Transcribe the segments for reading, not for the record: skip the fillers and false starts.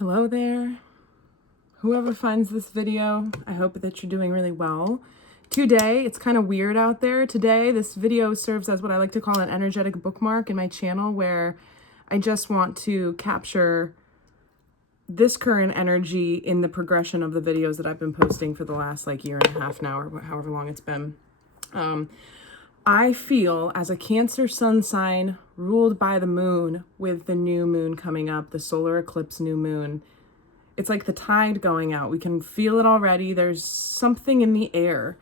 Hello there. Whoever finds this video, I hope that you're doing really well. Today, it's kind of weird out there. Today, this video serves as what I like to call an energetic bookmark in my channel, where I just want to capture this current energy in the progression of the videos that I've been posting for the last year and a half now, or however long it's been. I feel as a Cancer sun sign ruled by the moon, with the new moon coming up, the solar eclipse new moon, it's like the tide going out. We can feel it already. There's something in the air.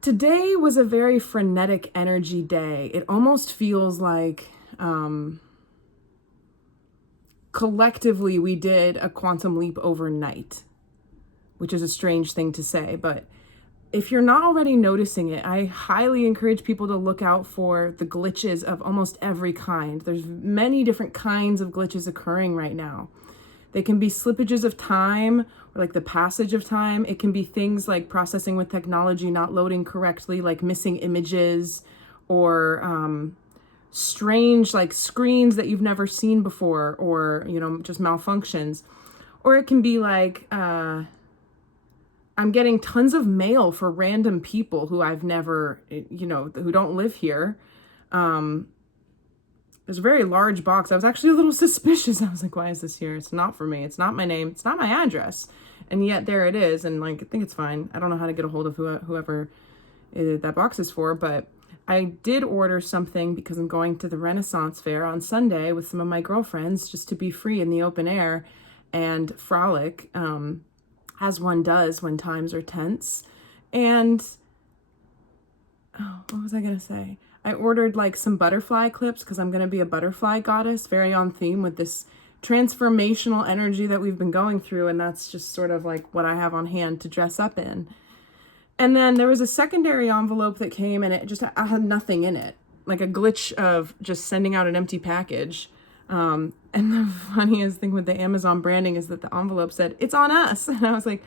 Today was a very frenetic energy day. It almost feels like collectively we did a quantum leap overnight, which is a strange thing to say, but if you're not already noticing it, I highly encourage people to look out for the glitches of almost every kind. There's many different kinds of glitches occurring right now. They can be slippages of time, or like the passage of time. It can be things like processing with technology not loading correctly, like missing images, or strange like screens that you've never seen before, or just malfunctions. Or it can be like I'm getting tons of mail for random people who I've never, who don't live here. There's a very large box. I was actually a little suspicious. I was like, why is this here? It's not for me. It's not my name. It's not my address. And yet there it is. And I think it's fine. I don't know how to get a hold of whoever that box is for, but I did order something because I'm going to the Renaissance Fair on Sunday with some of my girlfriends, just to be free in the open air and frolic, as one does when times are tense. And what was I gonna say? I ordered some butterfly clips because I'm gonna be a butterfly goddess, very on theme with this transformational energy that we've been going through, and that's just sort of what I have on hand to dress up in. And then there was a secondary envelope that came, and I had nothing in it, like a glitch of just sending out an empty package. And the funniest thing with the Amazon branding is that the envelope said, "It's on us." And I was like,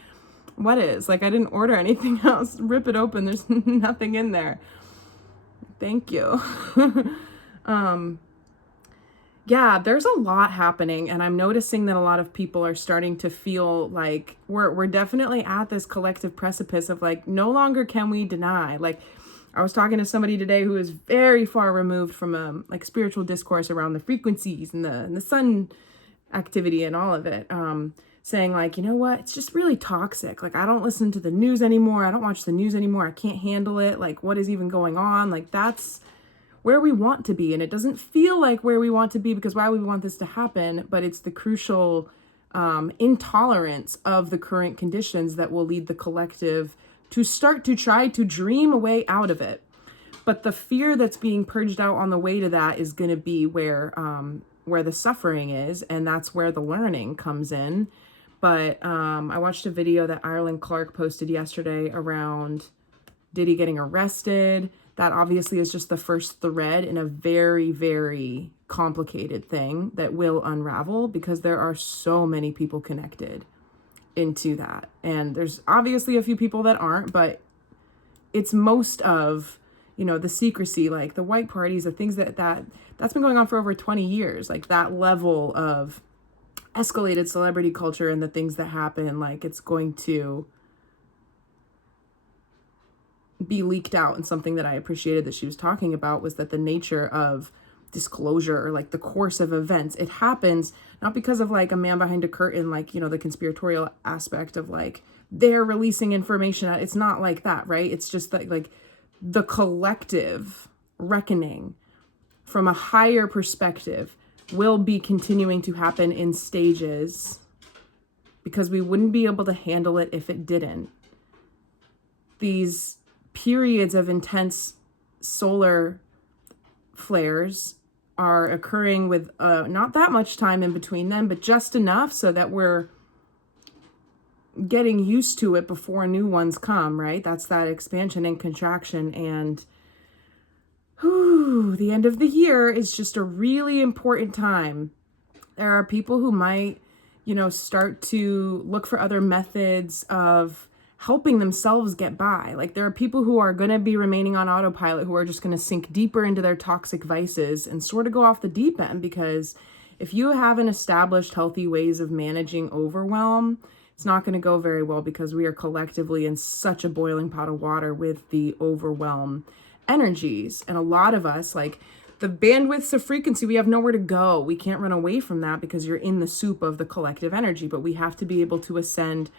what is? I didn't order anything else. Rip it open. There's nothing in there. Thank you. Yeah, there's a lot happening, and I'm noticing that a lot of people are starting to feel like we're definitely at this collective precipice of no longer can we deny. I was talking to somebody today who is very far removed from spiritual discourse around the frequencies and the sun activity and all of it, saying you know what, it's just really toxic. I don't listen to the news anymore. I don't watch the news anymore. I can't handle it. What is even going on? That's where we want to be. And it doesn't feel like where we want to be, because why would we want this to happen? But it's the crucial intolerance of the current conditions that will lead the collective to start to try to dream a way out of it. But the fear that's being purged out on the way to that is going to be where the suffering is, and that's where the learning comes in. But I watched a video that Ireland Clark posted yesterday around Diddy getting arrested. That obviously is just the first thread in a very, very complicated thing that will unravel, because there are so many people connected into that. And there's obviously a few people that aren't, but it's most of, the secrecy, the white parties, the things that's been going on for over 20 years, that level of escalated celebrity culture and the things that happen, it's going to be leaked out. And something that I appreciated that she was talking about was that the nature of disclosure, or the course of events, it happens not because of a man behind a curtain, the conspiratorial aspect of they're releasing information. It's not like that, right? It's just that the collective reckoning from a higher perspective will be continuing to happen in stages, because we wouldn't be able to handle it if it didn't. These periods of intense solar flares are occurring with not that much time in between them, but just enough so that we're getting used to it before new ones come, right? That's that expansion and contraction. And the end of the year is just a really important time. There are people who might, start to look for other methods of helping themselves get by. There are people who are going to be remaining on autopilot, who are just going to sink deeper into their toxic vices and sort of go off the deep end, because if you haven't established healthy ways of managing overwhelm, it's not going to go very well, because we are collectively in such a boiling pot of water with the overwhelm energies. And a lot of us, like the bandwidths of frequency, we have nowhere to go. We can't run away from that because you're in the soup of the collective energy, but we have to be able to ascend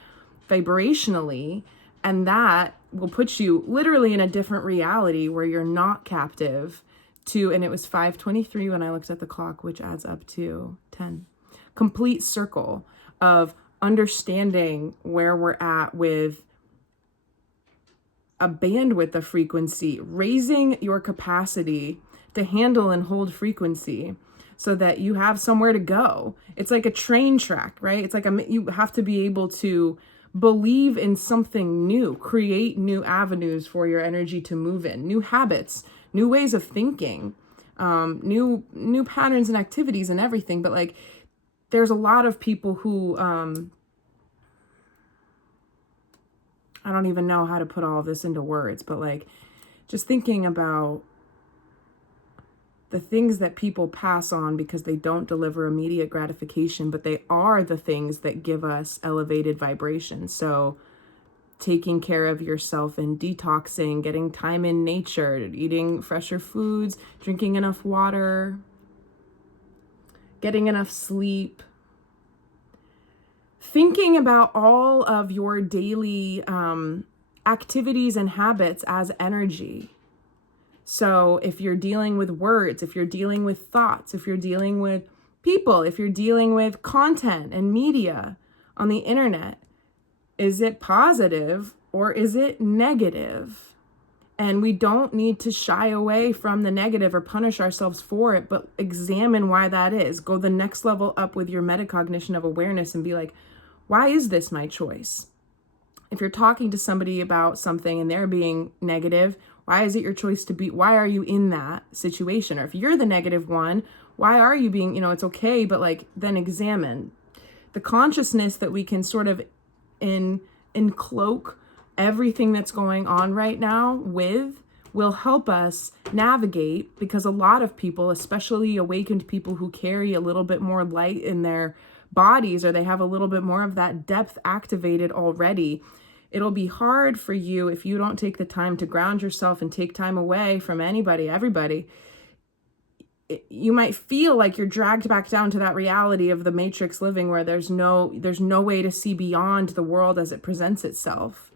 vibrationally. And that will put you literally in a different reality where you're not captive to, and it was 5:23 when I looked at the clock, which adds up to 10. Complete circle of understanding where we're at with a bandwidth of frequency, raising your capacity to handle and hold frequency so that you have somewhere to go. It's like a train track, right? It's like you have to be able to believe in something new, create new avenues for your energy to move in, new habits, new ways of thinking, new patterns and activities and everything. But like, there's a lot of people who, I don't even know how to put all of this into words, but like just thinking about the things that people pass on because they don't deliver immediate gratification, but they are the things that give us elevated vibration. So taking care of yourself and detoxing, getting time in nature, eating fresher foods, drinking enough water, getting enough sleep, thinking about all of your daily activities and habits as energy. So if you're dealing with words, if you're dealing with thoughts, if you're dealing with people, if you're dealing with content and media on the internet, is it positive or is it negative? And we don't need to shy away from the negative or punish ourselves for it, but examine why that is. Go the next level up with your metacognition of awareness and be like, why is this my choice? If you're talking to somebody about something and they're being negative, why is it your choice to be? Why are you in that situation? Or if you're the negative one, why are you being, it's okay, but like then examine the consciousness that we can sort of encloak everything that's going on right now with will help us navigate, because a lot of people, especially awakened people who carry a little bit more light in their bodies, or they have a little bit more of that depth activated already, it'll be hard for you if you don't take the time to ground yourself and take time away from everybody. You might feel like you're dragged back down to that reality of the matrix living where there's no way to see beyond the world as it presents itself.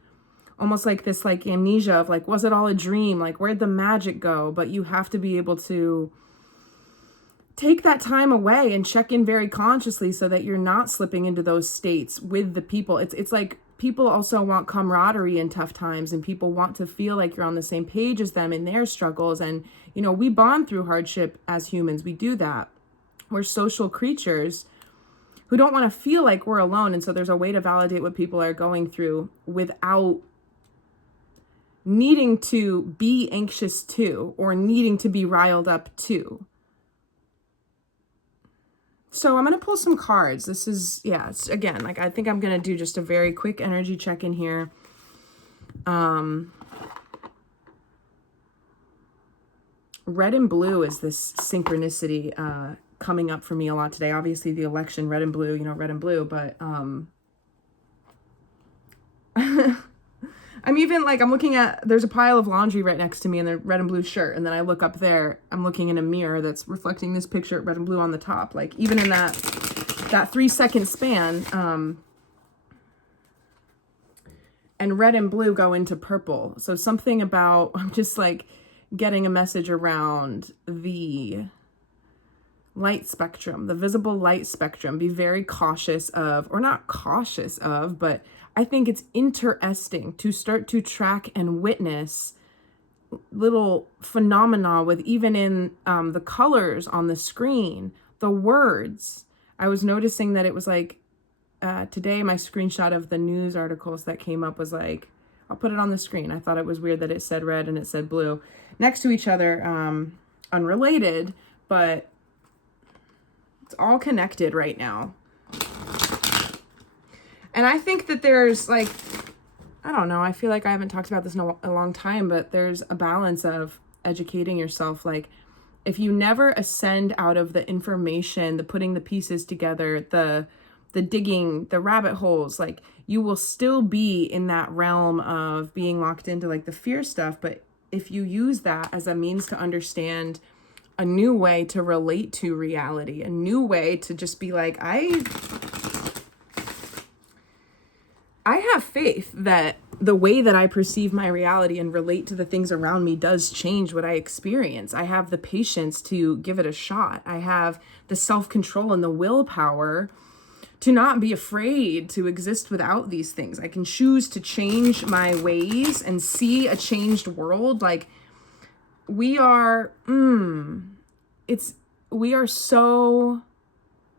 Almost like this like amnesia of like, was it all a dream? Like, where'd the magic go? But you have to be able to take that time away and check in very consciously so that you're not slipping into those states with the people. It's like people also want camaraderie in tough times, and people want to feel like you're on the same page as them in their struggles. And, we bond through hardship as humans. We do that. We're social creatures who don't want to feel like we're alone. And so there's a way to validate what people are going through without needing to be anxious too, or needing to be riled up too. So I'm going to pull some cards. This is, again, like I think I'm going to do just a very quick energy check in here. Red and blue is this synchronicity coming up for me a lot today. Obviously the election, red and blue, red and blue, but I'm even like, I'm looking at, there's a pile of laundry right next to me in the red and blue shirt. And then I look up there, I'm looking in a mirror that's reflecting this picture, red and blue on the top. Like even in that 3-second span, and red and blue go into purple. So something about, I'm just like getting a message around the light spectrum, the visible light spectrum. Be very cautious of, or not cautious of, but I think it's interesting to start to track and witness little phenomena with even in the colors on the screen, the words. I was noticing that it was like, today my screenshot of the news articles that came up was like, I'll put it on the screen. I thought it was weird that it said red and it said blue next to each other, unrelated, but it's all connected right now. And I think that there's like, I don't know, I feel like I haven't talked about this in a long time, but there's a balance of educating yourself. Like if you never ascend out of the information, the putting the pieces together, the digging, the rabbit holes, like you will still be in that realm of being locked into like the fear stuff. But if you use that as a means to understand a new way to relate to reality, a new way to just be like, I have faith that the way that I perceive my reality and relate to the things around me does change what I experience. I have the patience to give it a shot. I have the self-control and the willpower to not be afraid to exist without these things. I can choose to change my ways and see a changed world. Like we are, we are so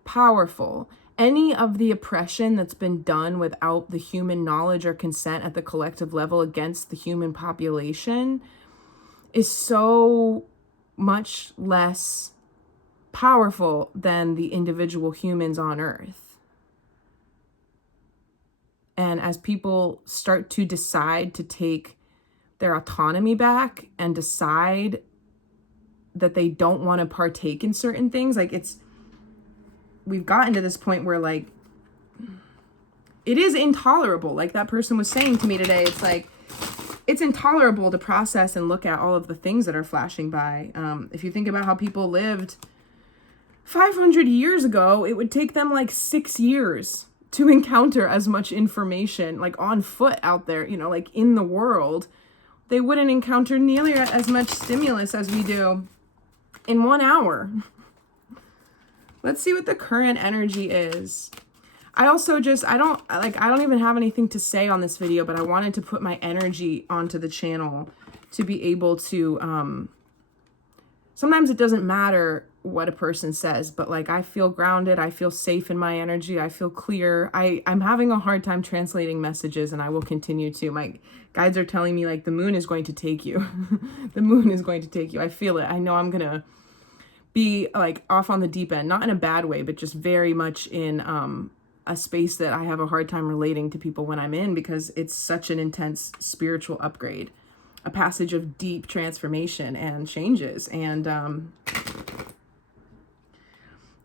powerful. Any of the oppression that's been done without the human knowledge or consent at the collective level against the human population is so much less powerful than the individual humans on Earth. And as people start to decide to take their autonomy back and decide that they don't want to partake in certain things, like we've gotten to this point where like it is intolerable. Like that person was saying to me today, it's like it's intolerable to process and look at all of the things that are flashing by. If you think about how people lived 500 years ago, it would take them like 6 years to encounter as much information like on foot out there, you know, like in the world. They wouldn't encounter nearly as much stimulus as we do in 1 hour. Let's see what the current energy is. I also I don't even have anything to say on this video, but I wanted to put my energy onto the channel to be able to, sometimes it doesn't matter what a person says, but like I feel grounded, I feel safe in my energy, I feel clear. I'm having a hard time translating messages, and I will continue to. My guides are telling me like the moon is going to take you. The moon is going to take you. I feel it. I know I'm gonna be like off on the deep end, not in a bad way, but just very much in a space that I have a hard time relating to people when I'm in, because it's such an intense spiritual upgrade, a passage of deep transformation and changes. And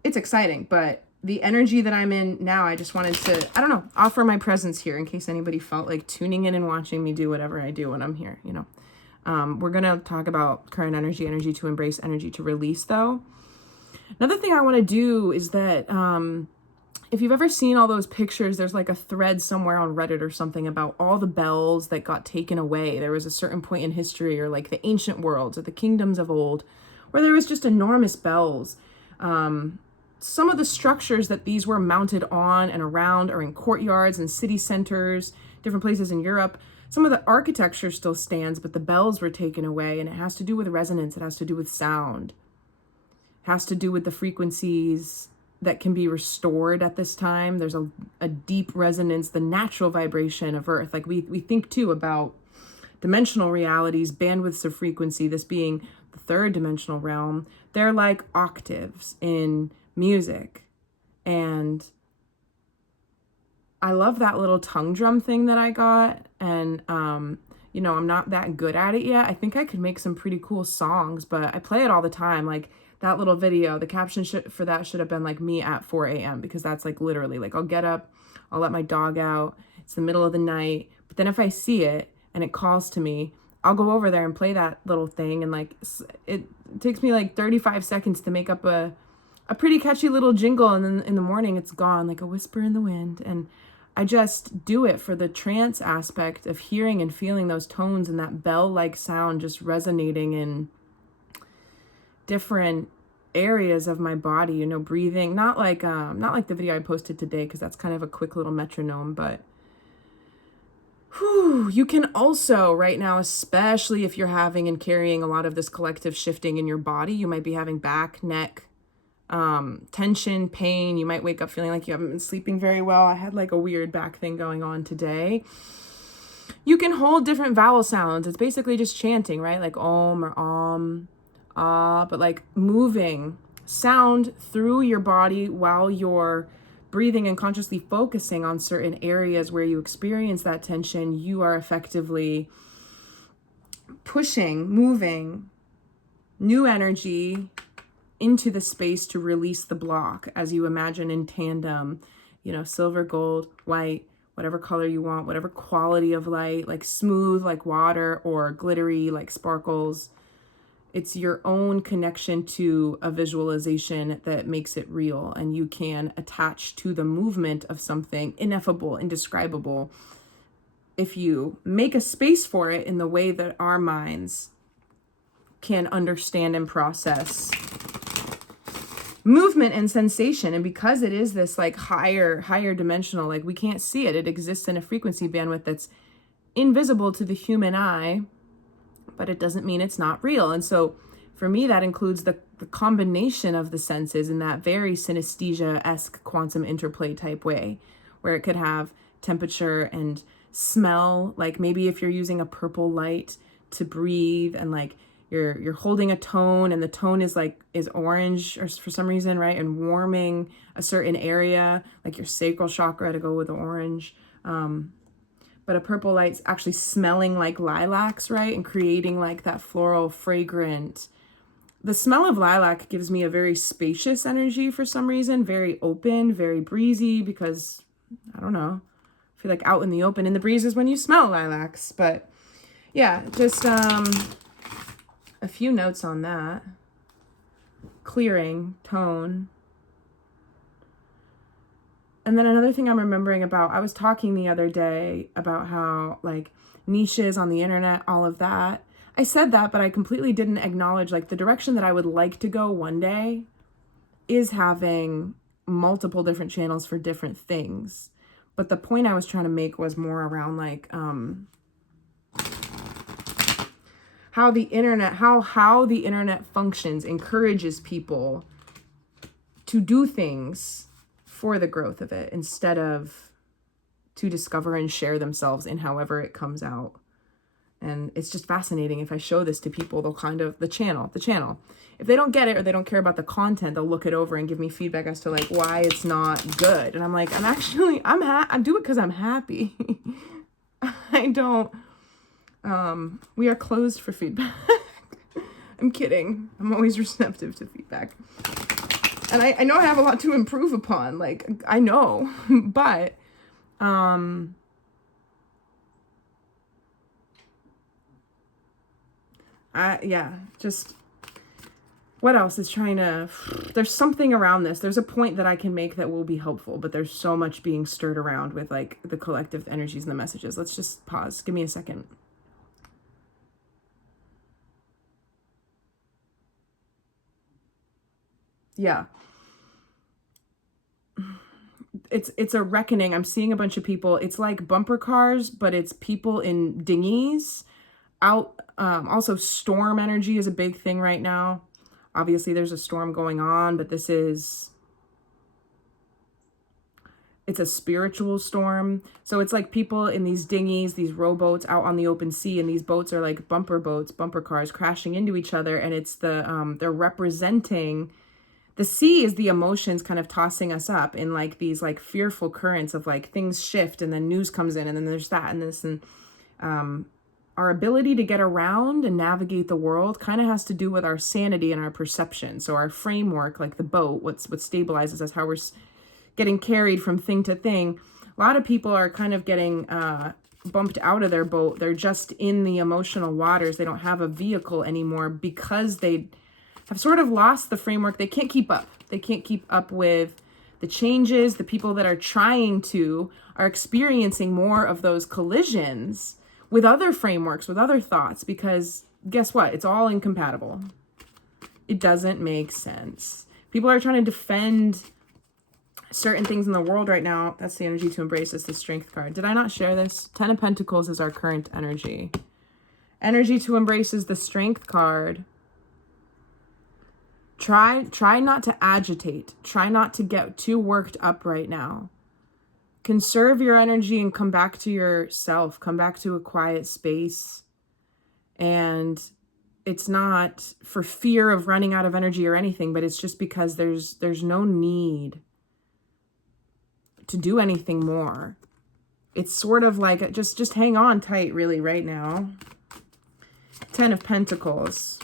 it's exciting, but the energy that I'm in now, I just wanted to, I don't know, offer my presence here in case anybody felt like tuning in and watching me do whatever I do when I'm here, you know. We're going to talk about current energy, energy to embrace, energy to release, though. Another thing I want to do is that if you've ever seen all those pictures, there's like a thread somewhere on Reddit or something about all the bells that got taken away. There was a certain point in history, or like the ancient worlds or the kingdoms of old, where there was just enormous bells. Some of the structures that these were mounted on and around are in courtyards and city centers, different places in Europe. Some of the architecture still stands, but the bells were taken away, and it has to do with resonance. It has to do with sound. It has to do with the frequencies that can be restored at this time. There's a deep resonance, the natural vibration of Earth. Like we think too about dimensional realities, bandwidths of frequency, this being the third dimensional realm. They're like octaves in music. And I love that little tongue drum thing that I got. And, you know, I'm not that good at it yet. I think I could make some pretty cool songs, but I play it all the time. Like that little video, the caption for that should have been like me at 4 a.m. because that's like literally like I'll get up, I'll let my dog out. It's the middle of the night. But then if I see it and it calls to me, I'll go over there and play that little thing. And like, it takes me like 35 seconds to make up a pretty catchy little jingle. And then in the morning it's gone like a whisper in the wind. And I just do it for the trance aspect of hearing and feeling those tones and that bell-like sound just resonating in different areas of my body, you know, breathing, not like the video I posted today, because that's kind of a quick little metronome, but you can also right now, especially if you're having and carrying a lot of this collective shifting in your body, you might be having back, neck, tension, pain. You might wake up feeling like you haven't been sleeping very well. I had like a weird back thing going on today. You can hold different vowel sounds. It's basically just chanting, right? Like om or but like moving sound through your body while you're breathing and consciously focusing on certain areas where you experience that tension. You are effectively pushing, moving new energy into the space to release the block, as you imagine in tandem, you know, silver, gold, white, whatever color you want, whatever quality of light, like smooth like water or glittery like sparkles. It's your own connection to a visualization that makes it real, and you can attach to the movement of something ineffable, indescribable, if you make a space for it in the way that our minds can understand and process movement and sensation. And because it is this like higher dimensional, like we can't see it, it exists in a frequency bandwidth that's invisible to the human eye, but it doesn't mean it's not real. And so for me, that includes the combination of the senses in that very synesthesia-esque quantum interplay type way, where it could have temperature and smell, like maybe if you're using a purple light to breathe, and like you're holding a tone, and the tone is orange or for some reason, right? And warming a certain area, like your sacral chakra, to go with the orange. But a purple light's actually smelling like lilacs, right? And creating like that floral fragrant. The smell of lilac gives me a very spacious energy for some reason, very open, very breezy, because I don't know, I feel like out in the open in the breeze is when you smell lilacs. But yeah, just a few notes on that. Clearing, tone. And then another thing I'm remembering about, I was talking the other day about how like niches on the internet, all of that. I said that, but I completely didn't acknowledge like the direction that I would like to go one day is having multiple different channels for different things. But the point I was trying to make was more around like how the internet functions, encourages people to do things for the growth of it instead of to discover and share themselves in however it comes out. And it's just fascinating. If I show this to people, they'll kind of, the channel. If they don't get it or they don't care about the content, they'll look it over and give me feedback as to like why it's not good. And I'm like, I do it because I'm happy. I don't, we are closed for feedback. I'm kidding. I'm always receptive to feedback. And I know I have a lot to improve upon. Like, I know, but, just what else is trying to, there's something around this. There's a point that I can make that will be helpful, but there's so much being stirred around with like the collective energies and the messages. Let's just pause. Give me a second. Yeah. It's a reckoning. I'm seeing a bunch of people. It's like bumper cars, but it's people in dinghies out. Also storm energy is a big thing right now. Obviously there's a storm going on, but it's a spiritual storm. So it's like people in these dinghies, these rowboats out on the open sea, and these boats are like bumper cars crashing into each other. And it's they're representing, the sea is the emotions kind of tossing us up in like these like fearful currents of like things shift and then news comes in and then there's that and this. And our ability to get around and navigate the world kind of has to do with our sanity and our perception. So our framework, like the boat, what stabilizes us, how we're getting carried from thing to thing. A lot of people are kind of getting bumped out of their boat. They're just in the emotional waters. They don't have a vehicle anymore because they have sort of lost the framework. They can't keep up. They can't keep up with the changes. The people that are trying to are experiencing more of those collisions with other frameworks, with other thoughts, because guess what? It's all incompatible. It doesn't make sense. People are trying to defend certain things in the world right now. That's the energy to embrace. It's the strength card. Did I not share this? 10 of Pentacles is our current energy. Energy to embrace is the strength card. Try not to agitate. Try not to get too worked up right now. Conserve your energy and come back to yourself. Come back to a quiet space. And it's not for fear of running out of energy or anything, but it's just because there's no need to do anything more. It's sort of like just hang on tight really right now. 10 of Pentacles.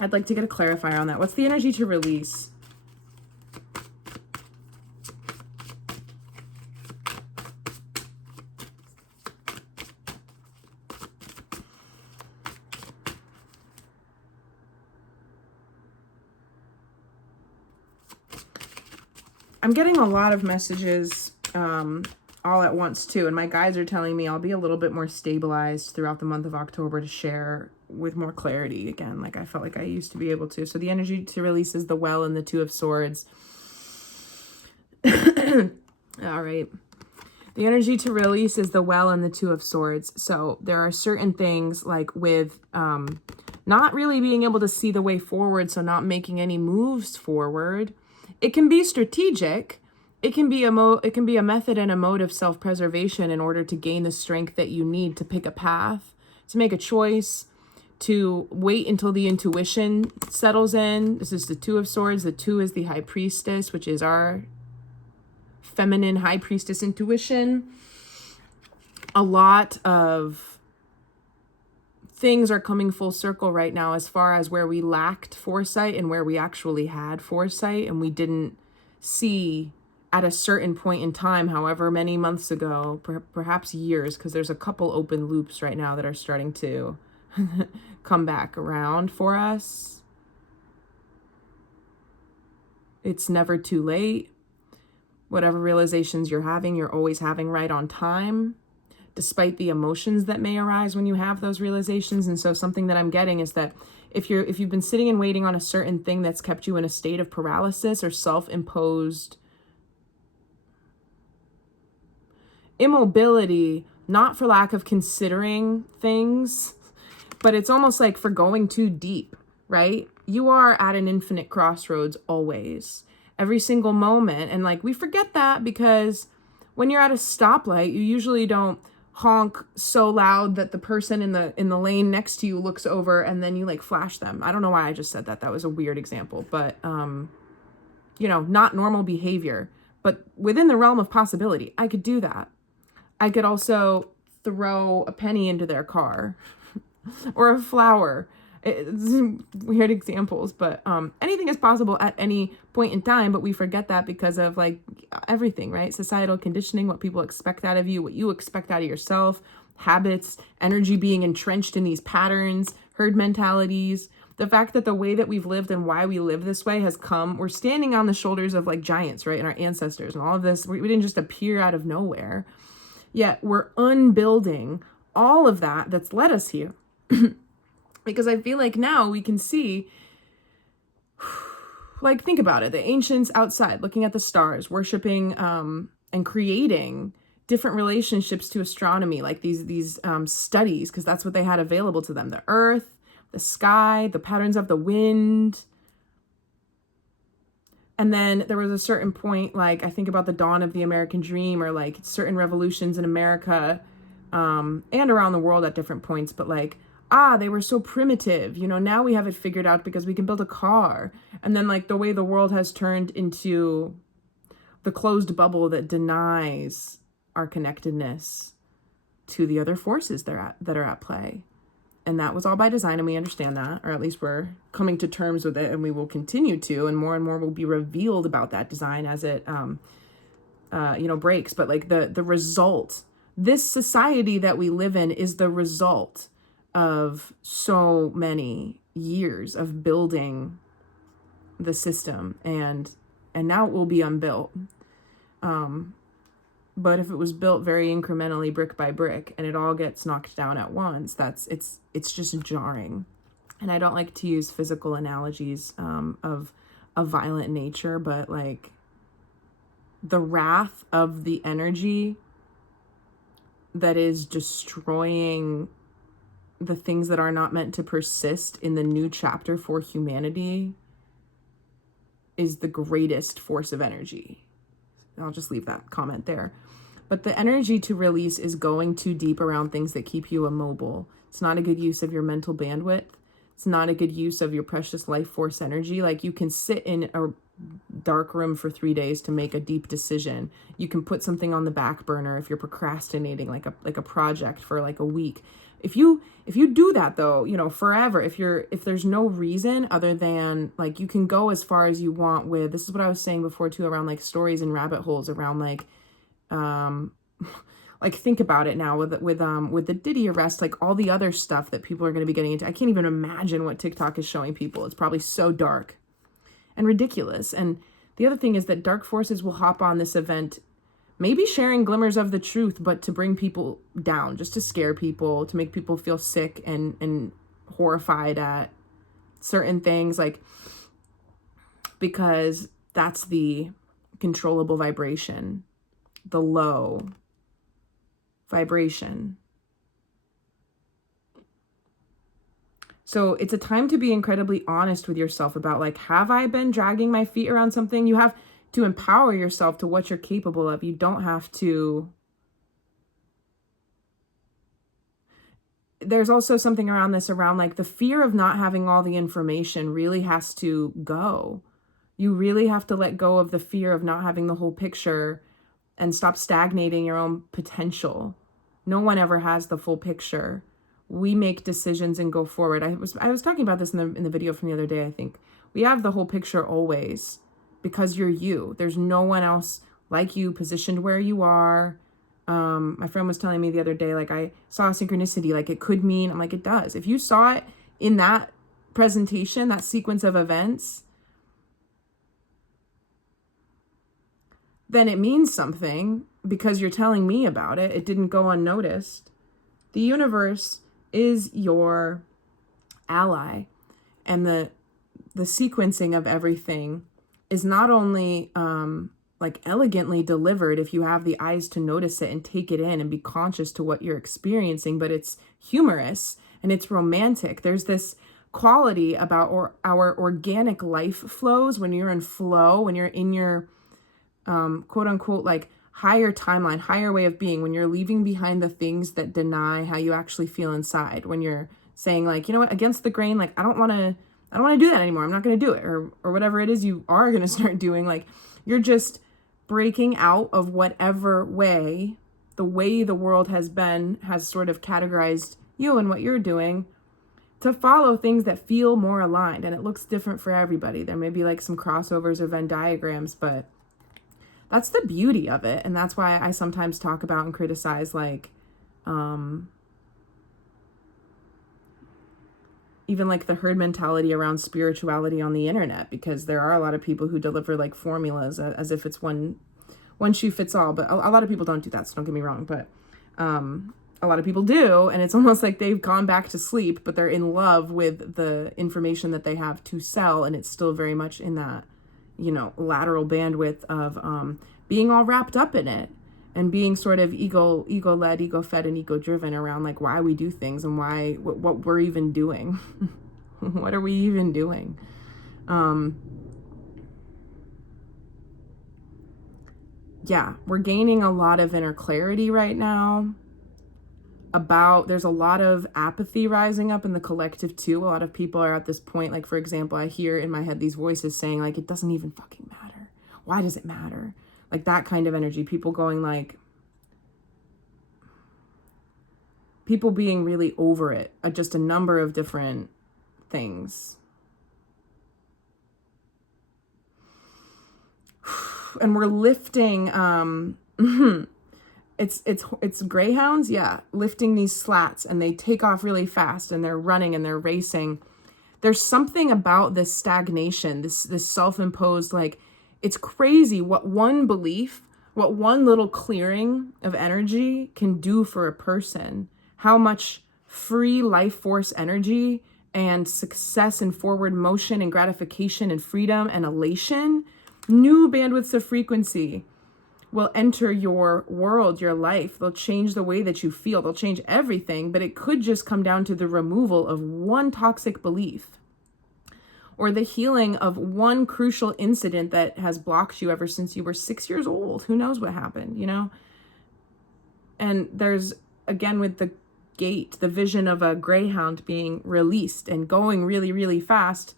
I'd like to get a clarifier on that. What's the energy to release? I'm getting a lot of messages all at once too, and my guides are telling me I'll be a little bit more stabilized throughout the month of October to share with more clarity again, like I felt like I used to be able to. So the energy to release is the Well and the Two of Swords. All right. The energy to release is the Well and the Two of Swords. So there are certain things like with not really being able to see the way forward, so not making any moves forward. It can be strategic. It can be a method and a mode of self-preservation in order to gain the strength that you need to pick a path, to make a choice, to wait until the intuition settles in. This is the Two of Swords. The Two is the High Priestess, which is our feminine High Priestess intuition. A lot of things are coming full circle right now as far as where we lacked foresight and where we actually had foresight and we didn't see at a certain point in time, however many months ago, perhaps years, because there's a couple open loops right now that are starting to come back around for us. It's never too late. Whatever realizations you're always having right on time, despite the emotions that may arise when you have those realizations. And so something that I'm getting is that if you've been sitting and waiting on a certain thing that's kept you in a state of paralysis or self-imposed immobility, not for lack of considering things, but it's almost like for going too deep, right? You are at an infinite crossroads always, every single moment. And like, we forget that because when you're at a stoplight, you usually don't honk so loud that the person in the lane next to you looks over and then you like flash them. I don't know why I just said that. That was a weird example, but you know, not normal behavior, but within the realm of possibility, I could do that. I could also throw a penny into their car or a flower. It's weird examples, but anything is possible at any point in time, but we forget that because of like everything, right? Societal conditioning, what people expect out of you, what you expect out of yourself, habits, energy being entrenched in these patterns, herd mentalities, the fact that the way that we've lived and why we live this way has come, we're standing on the shoulders of like giants, right? And our ancestors and all of this, we didn't just appear out of nowhere, yet we're unbuilding all of that that's led us here. Because I feel like now we can see, like, think about it. The ancients outside looking at the stars, worshiping and creating different relationships to astronomy, like these studies, because that's what they had available to them. The earth, the sky, the patterns of the wind. And then there was a certain point, like, I think about the dawn of the American dream or like certain revolutions in America and around the world at different points, but like, they were so primitive, you know, now we have it figured out because we can build a car. And then like the way the world has turned into the closed bubble that denies our connectedness to the other forces that are at play. And that was all by design, and we understand that, or at least we're coming to terms with it, and we will continue to, and more will be revealed about that design as it, breaks. But like the result, this society that we live in is the result of so many years of building the system, and now it will be unbuilt. But if it was built very incrementally, brick by brick, and it all gets knocked down at once, it's just jarring. And I don't like to use physical analogies of a violent nature, but like the wrath of the energy that is destroying the things that are not meant to persist in the new chapter for humanity is the greatest force of energy. I'll just leave that comment there. But the energy to release is going too deep around things that keep you immobile. It's not a good use of your mental bandwidth. It's not a good use of your precious life force energy. Like, you can sit in a dark room for 3 days to make a deep decision. You can put something on the back burner if you're procrastinating, like a project for like a week. if you do that though, you know, forever, if there's no reason other than like, you can go as far as you want with, this is what I was saying before too, around like stories and rabbit holes around like, like think about it now with the Diddy arrest, like all the other stuff that people are going to be getting into. I can't even imagine what TikTok is showing people. It's probably so dark and ridiculous. And the other thing is that dark forces will hop on this event, maybe sharing glimmers of the truth, but to bring people down, just to scare people, to make people feel sick and horrified at certain things, like, because that's the controllable vibration, the low vibration. So it's a time to be incredibly honest with yourself about like, have I been dragging my feet around something? You have to empower yourself to what you're capable of. You don't have to. There's also something around this, around like the fear of not having all the information really has to go. You really have to let go of the fear of not having the whole picture and stop stagnating your own potential. No one ever has the full picture. We make decisions and go forward. I was talking about this in the video from the other day, I think. We have the whole picture always, because you're you. There's no one else like you positioned where you are. My friend was telling me the other day, like, I saw a synchronicity, like it could mean, I'm like, it does. If you saw it in that presentation, that sequence of events, then it means something because you're telling me about it. It didn't go unnoticed. The universe is your ally, and the sequencing of everything is not only like elegantly delivered if you have the eyes to notice it and take it in and be conscious to what you're experiencing, but it's humorous and it's romantic. There's this quality about our organic life flows when you're in flow, when you're in your quote unquote like higher timeline, higher way of being, when you're leaving behind the things that deny how you actually feel inside, when you're saying like, you know what, against the grain, like I don't want to do that anymore. I'm not going to do it, or whatever it is you are going to start doing. Like, you're just breaking out of whatever way, the way the world has sort of categorized you and what you're doing, to follow things that feel more aligned. And it looks different for everybody. There may be like some crossovers or Venn diagrams, but that's the beauty of it. And that's why I sometimes talk about and criticize like, even like the herd mentality around spirituality on the internet, because there are a lot of people who deliver like formulas as if it's one shoe fits all. But a lot of people don't do that, so don't get me wrong. But a lot of people do, and it's almost like they've gone back to sleep, but they're in love with the information that they have to sell, and it's still very much in that, you know, lateral bandwidth of being all wrapped up in it and being sort of ego-led, ego-fed, and ego-driven around like why we do things and what we're even doing. What are we even doing? Yeah, we're gaining a lot of inner clarity right now. There's a lot of apathy rising up in the collective too. A lot of people are at this point, like for example, I hear in my head these voices saying like, it doesn't even fucking matter. Why does it matter? Like that kind of energy. People going like, people being really over it, just a number of different things. And we're lifting, it's greyhounds, yeah, lifting these slats, and they take off really fast, and they're running and they're racing. There's something about this stagnation, this self-imposed, like, it's crazy what one belief, what one little clearing of energy can do for a person. How much free life force energy and success and forward motion and gratification and freedom and elation, new bandwidths of frequency will enter your world, your life. They'll change the way that you feel. They'll change everything, but it could just come down to the removal of one toxic belief or the healing of one crucial incident that has blocked you ever since you were 6 years old. Who knows what happened, you know? And there's, again, with the gate, the vision of a greyhound being released and going really, really fast.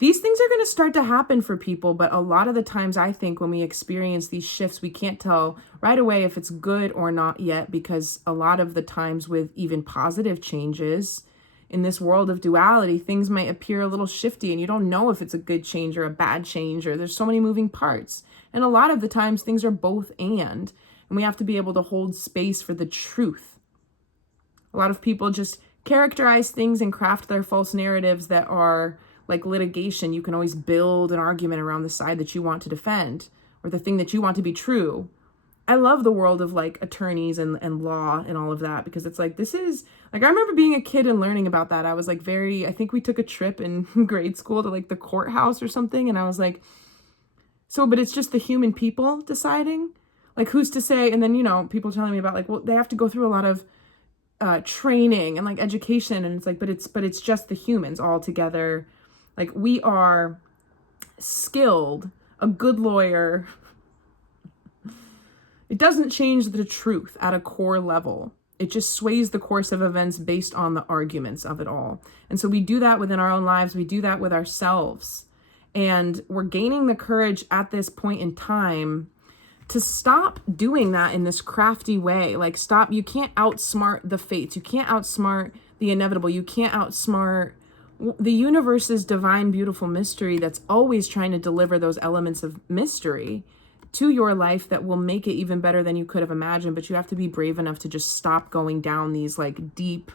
These things are going to start to happen for people, but a lot of the times I think when we experience these shifts, we can't tell right away if it's good or not yet, because a lot of the times with even positive changes in this world of duality, things might appear a little shifty and you don't know if it's a good change or a bad change, or there's so many moving parts. And a lot of the times things are both and we have to be able to hold space for the truth. A lot of people just characterize things and craft their false narratives that are like litigation. You can always build an argument around the side that you want to defend or the thing that you want to be true. I love the world of like attorneys and law and all of that, because it's like, this is like, I remember being a kid and learning about that. I was like I think we took a trip in grade school to like the courthouse or something. And I was like, so, but it's just the human people deciding, like, who's to say? And then, you know, people telling me about like, well, they have to go through a lot of training and like education. And it's like, but it's just the humans all together. Like, we are skilled, a good lawyer. It doesn't change the truth at a core level. It just sways the course of events based on the arguments of it all. And so we do that within our own lives. We do that with ourselves. And we're gaining the courage at this point in time to stop doing that in this crafty way. Like, stop. You can't outsmart the fates. You can't outsmart the inevitable. You can't outsmart the universe's divine, beautiful mystery that's always trying to deliver those elements of mystery to your life that will make it even better than you could have imagined. But you have to be brave enough to just stop going down these like deep,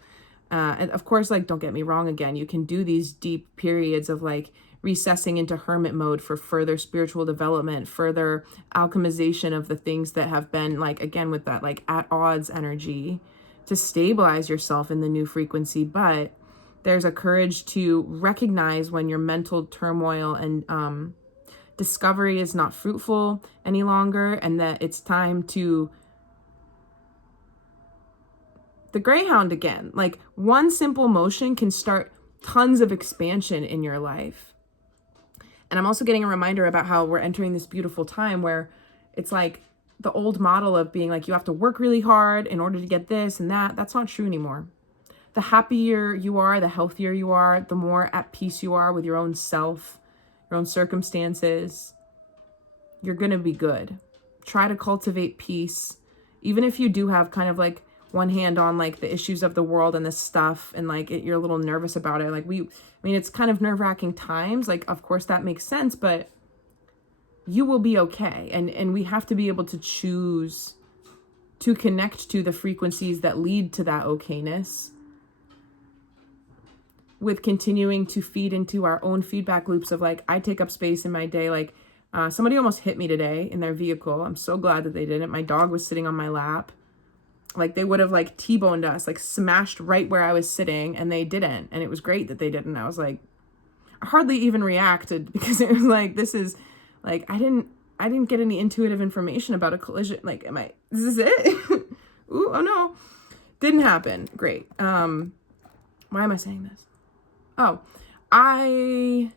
and of course, like, don't get me wrong, again, you can do these deep periods of like recessing into hermit mode for further spiritual development, further alchemization of the things that have been like, again, with that like at odds energy, to stabilize yourself in the new frequency. But there's a courage to recognize when your mental turmoil and discovery is not fruitful any longer, and that it's time to the greyhound again. Like, one simple motion can start tons of expansion in your life. And I'm also getting a reminder about how we're entering this beautiful time where it's like the old model of being like, you have to work really hard in order to get this and that. That's not true anymore. The happier you are, the healthier you are, the more at peace you are with your own self, your own circumstances, you're going to be good. Try to cultivate peace. Even if you do have kind of like one hand on like the issues of the world and this stuff, and like you're a little nervous about it. Like it's kind of nerve-wracking times. Like, of course that makes sense, but you will be okay. And we have to be able to choose to connect to the frequencies that lead to that okayness, with continuing to feed into our own feedback loops of like, I take up space in my day. Like, somebody almost hit me today in their vehicle. I'm so glad that they didn't. My dog was sitting on my lap. Like, they would have like T-boned us, like smashed right where I was sitting, and they didn't. And it was great that they didn't. I was like, I hardly even reacted, because it was like, this is like, I didn't get any intuitive information about a collision. Like, this is it? Ooh, oh no. Didn't happen. Great. Why am I saying this? Oh, I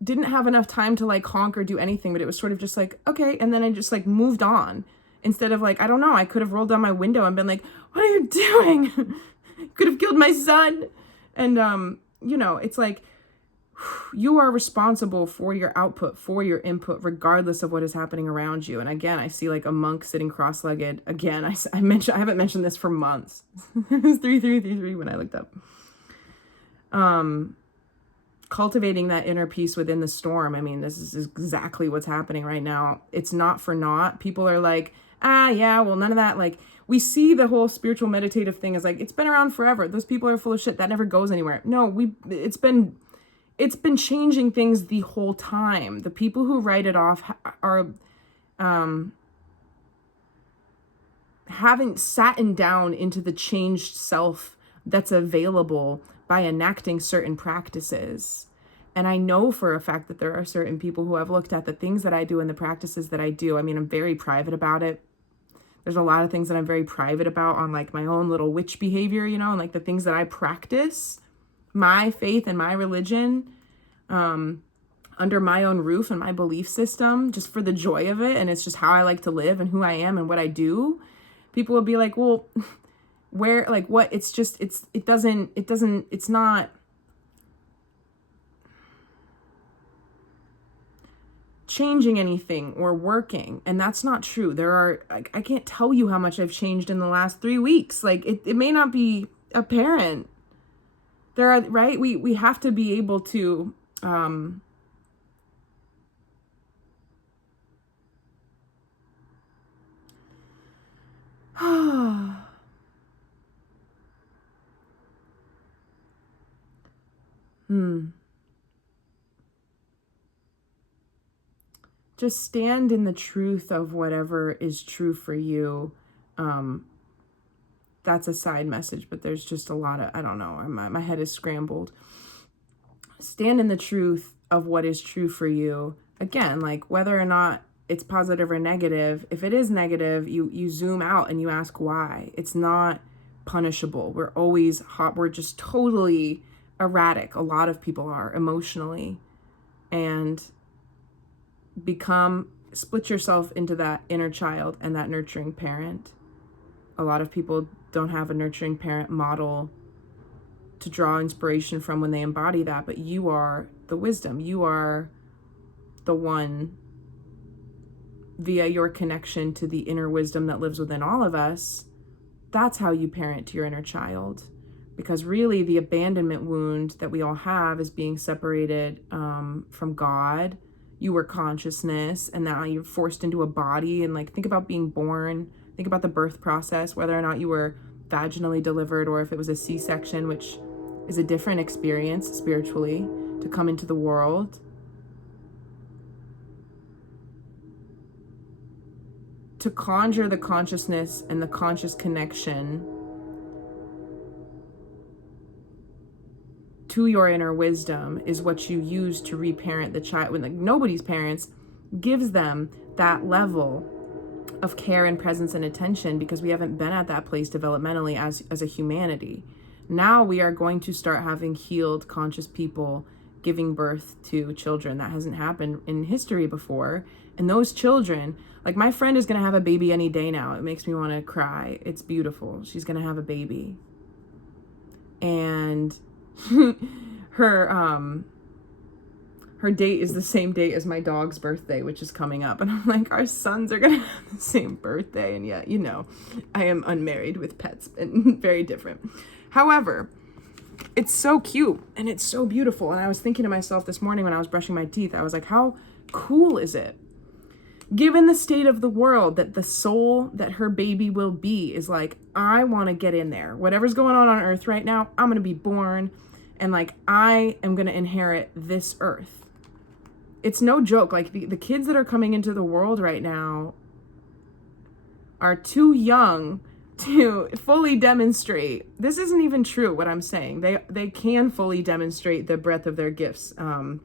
didn't have enough time to like honk or do anything, but it was sort of just like, okay. And then I just like moved on, instead of like, I don't know, I could have rolled down my window and been like, what are you doing? Could have killed my son. And, you know, it's like, you are responsible for your output, for your input, regardless of what is happening around you. And again, I see like a monk sitting cross-legged. Again, I haven't mentioned this for months. It was 3333 when I looked up. Cultivating that inner peace within the storm. I mean, this is exactly what's happening right now. It's not for naught. People are like, yeah, well, none of that. Like, we see the whole spiritual meditative thing as like, it's been around forever. Those people are full of shit. That never goes anywhere. No, it's been changing things the whole time. The people who write it off are haven't sat down into the changed self that's available by enacting certain practices. And I know for a fact that there are certain people who have looked at the things that I do and the practices that I do. I mean, I'm very private about it. There's a lot of things that I'm very private about on like my own little witch behavior, you know, and like the things that I practice, my faith and my religion, under my own roof and my belief system, just for the joy of it. And it's just how I like to live and who I am and what I do. People will be like, well, where, like, what? It's just, it's not, changing anything or working. And that's not true. I can't tell you how much I've changed in the last 3 weeks. Like it may not be apparent. There are, right? We have to be able to, just stand in the truth of whatever is true for you. That's a side message, but there's just a lot of, I don't know, my head is scrambled. Stand in the truth of what is true for you. Again, like whether or not it's positive or negative, if it is negative, you zoom out and you ask why. It's not punishable. We're always hot. We're just totally erratic. A lot of people are emotionally. And split yourself into that inner child and that nurturing parent. A lot of people don't have a nurturing parent model to draw inspiration from when they embody that, but you are the wisdom. You are the one, via your connection to the inner wisdom that lives within all of us. That's how you parent your inner child. Because really the abandonment wound that we all have is being separated from God. You were consciousness, and now you're forced into a body. And like, think about being born. Think about the birth process, whether or not you were vaginally delivered or if it was a C-section, which is a different experience spiritually, to come into the world. To conjure the consciousness and the conscious connection to your inner wisdom is what you use to reparent the child. When like nobody's parents gives them that level of care and presence and attention, because we haven't been at that place developmentally as a humanity. Now we are going to start having healed, conscious people giving birth to children. That hasn't happened in history before. And those children, like my friend is going to have a baby any day now. It makes me want to cry. It's beautiful. She's going to have a baby. And her date is the same date as my dog's birthday, which is coming up. And I'm like, our sons are going to have the same birthday. And yet, I am unmarried with pets and very different. However, it's so cute and it's so beautiful. And I was thinking to myself this morning when I was brushing my teeth, I was like, how cool is it? Given the state of the world, that the soul that her baby will be is like, I want to get in there. Whatever's going on earth right now, I'm going to be born. And like, I am going to inherit this earth. It's no joke. Like the kids that are coming into the world right now are too young to fully demonstrate. This isn't even true what I'm saying. They can fully demonstrate the breadth of their gifts. And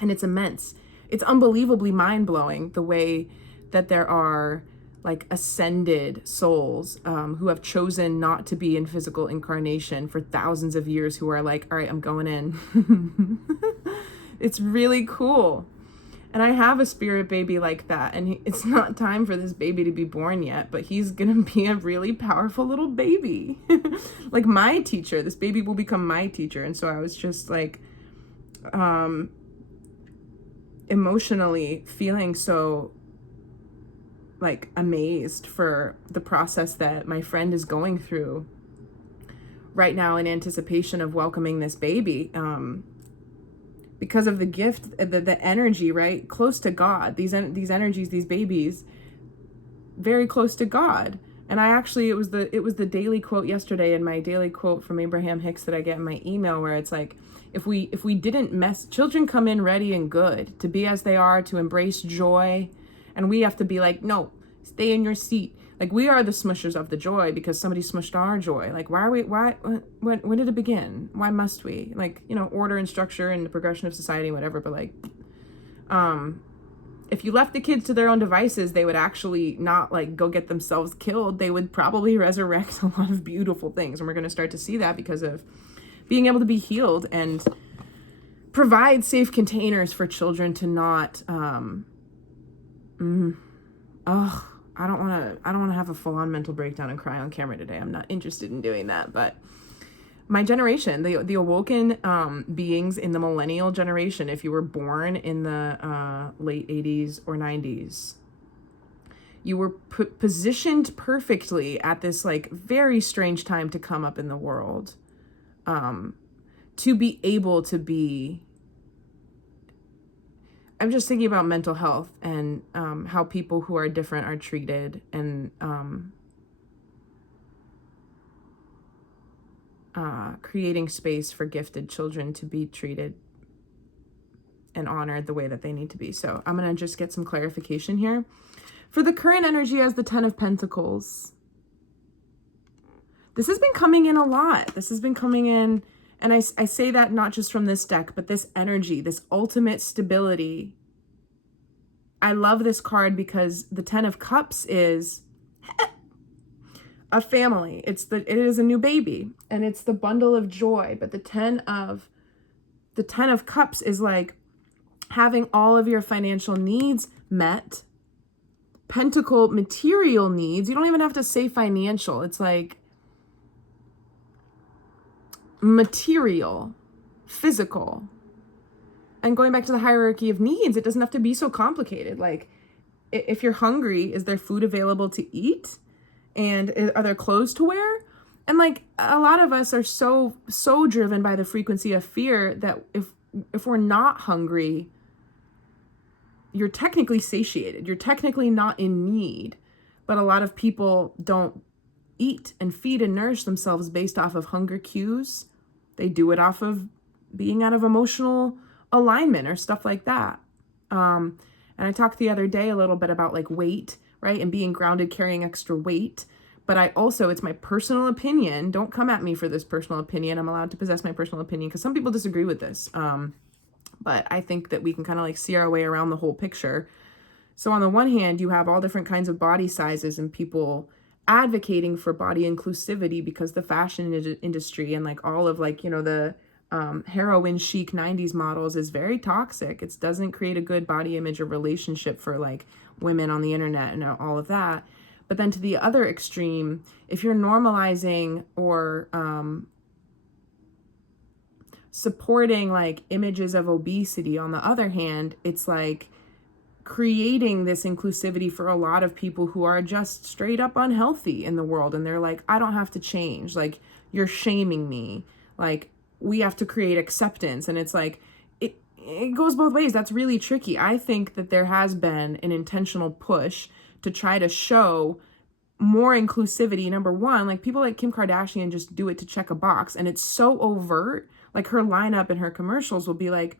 it's immense. It's unbelievably mind-blowing the way that there are like ascended souls who have chosen not to be in physical incarnation for thousands of years, who are like, all right, I'm going in. It's really cool. And I have a spirit baby like that, and it's not time for this baby to be born yet, but he's gonna be a really powerful little baby. Like my teacher, this baby will become my teacher. And so I was just like, emotionally feeling so like amazed for the process that my friend is going through right now in anticipation of welcoming this baby. Because of the gift, the energy, right? Close to God. These energies, these babies, very close to God. And I actually, it was the daily quote yesterday, in my daily quote from Abraham Hicks that I get in my email, where it's like, if we didn't children come in ready and good to be as they are, to embrace joy. And we have to be like, no, stay in your seat. Like, we are the smushers of the joy because somebody smushed our joy. Like, when did it begin? Why must we? Like, order and structure and the progression of society and whatever. But like, if you left the kids to their own devices, they would actually not like go get themselves killed. They would probably resurrect a lot of beautiful things. And we're going to start to see that because of being able to be healed and provide safe containers for children to not, I don't want to have a full-on mental breakdown and cry on camera today. I'm not interested in doing that, but my generation, the awoken beings in the millennial generation, if you were born in the late 80s or 90s, you were positioned perfectly at this like very strange time to come up in the world, to be able to be. I'm just thinking about mental health and how people who are different are treated, and creating space for gifted children to be treated and honored the way that they need to be. So I'm going to just get some clarification here. For the current energy as the 10 of Pentacles, this has been coming in a lot. This has been coming in, and I say that not just from this deck, but this energy, this ultimate stability. I love this card because the 10 of Cups is a family. It is a new baby, and it's the bundle of joy. But the 10 of Cups is like having all of your financial needs met. Pentacle, material needs. You don't even have to say financial. It's like material, physical. And going back to the hierarchy of needs, it doesn't have to be so complicated. Like, if you're hungry, is there food available to eat? And are there clothes to wear? And like, a lot of us are so driven by the frequency of fear that if we're not hungry, you're technically satiated. You're technically not in need. But a lot of people don't eat and feed and nourish themselves based off of hunger cues. They do it off of being out of emotional alignment or stuff like that. And I talked the other day a little bit about like weight, right? And being grounded, carrying extra weight. But I also, it's my personal opinion. Don't come at me for this personal opinion. I'm allowed to possess my personal opinion because some people disagree with this. But I think that we can kind of like see our way around the whole picture. So on the one hand, you have all different kinds of body sizes and people advocating for body inclusivity because the fashion industry and like all of like, you know, the heroin chic 90s models is very toxic. It doesn't create a good body image or relationship for like women on the internet and all of that. But then to the other extreme, if you're normalizing or supporting like images of obesity, on the other hand, it's like creating this inclusivity for a lot of people who are just straight up unhealthy in the world. And they're like, I don't have to change. Like, you're shaming me. Like, we have to create acceptance. And it's like, it goes both ways. That's really tricky. I think that there has been an intentional push to try to show more inclusivity. Number one, like people like Kim Kardashian just do it to check a box. And it's so overt. Like her lineup in her commercials will be like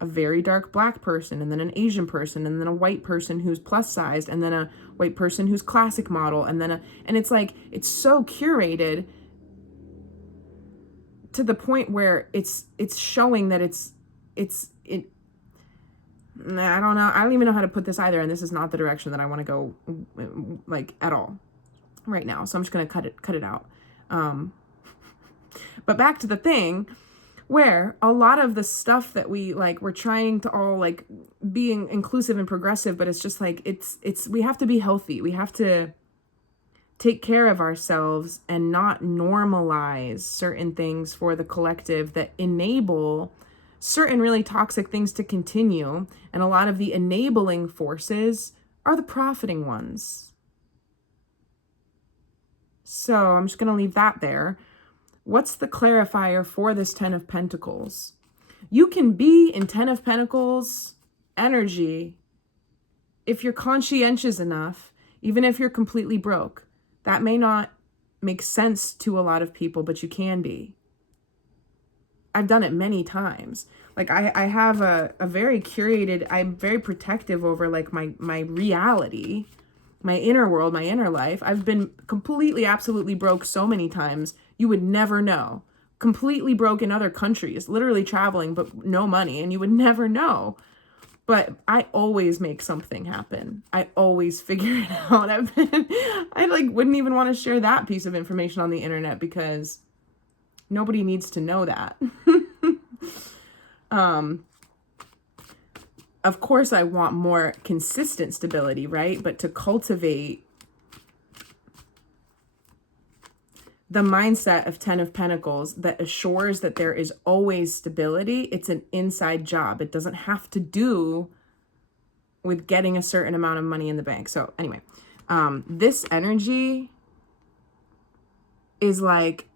a very dark black person, and then an Asian person, and then a white person who's plus sized, and then a white person who's classic model, and it's like, it's so curated to the point where it's showing that I don't know. I don't even know how to put this either. And this is not the direction that I want to go like at all right now. So I'm just going to cut it out. But back to the thing where a lot of the stuff that we're trying to all like being inclusive and progressive, but it's just like, we have to be healthy. We have to take care of ourselves and not normalize certain things for the collective that enable certain really toxic things to continue. And a lot of the enabling forces are the profiting ones. So I'm just going to leave that there. What's the clarifier for this 10 of Pentacles? You can be in 10 of Pentacles energy if you're conscientious enough, even if you're completely broke. That may not make sense to a lot of people, but you can be. I've done it many times. Like I have a very curated, I'm very protective over like my reality, my inner world, my inner life. I've been completely, absolutely broke so many times. You would never know. Completely broke in other countries, literally traveling, but no money, and you would never know. But I always make something happen. I always figure it out. I like wouldn't even want to share that piece of information on the internet because nobody needs to know that. Of course, I want more consistent stability, right? But to cultivate the mindset of 10 of Pentacles that assures that there is always stability. It's an inside job. It doesn't have to do with getting a certain amount of money in the bank. So anyway, this energy is like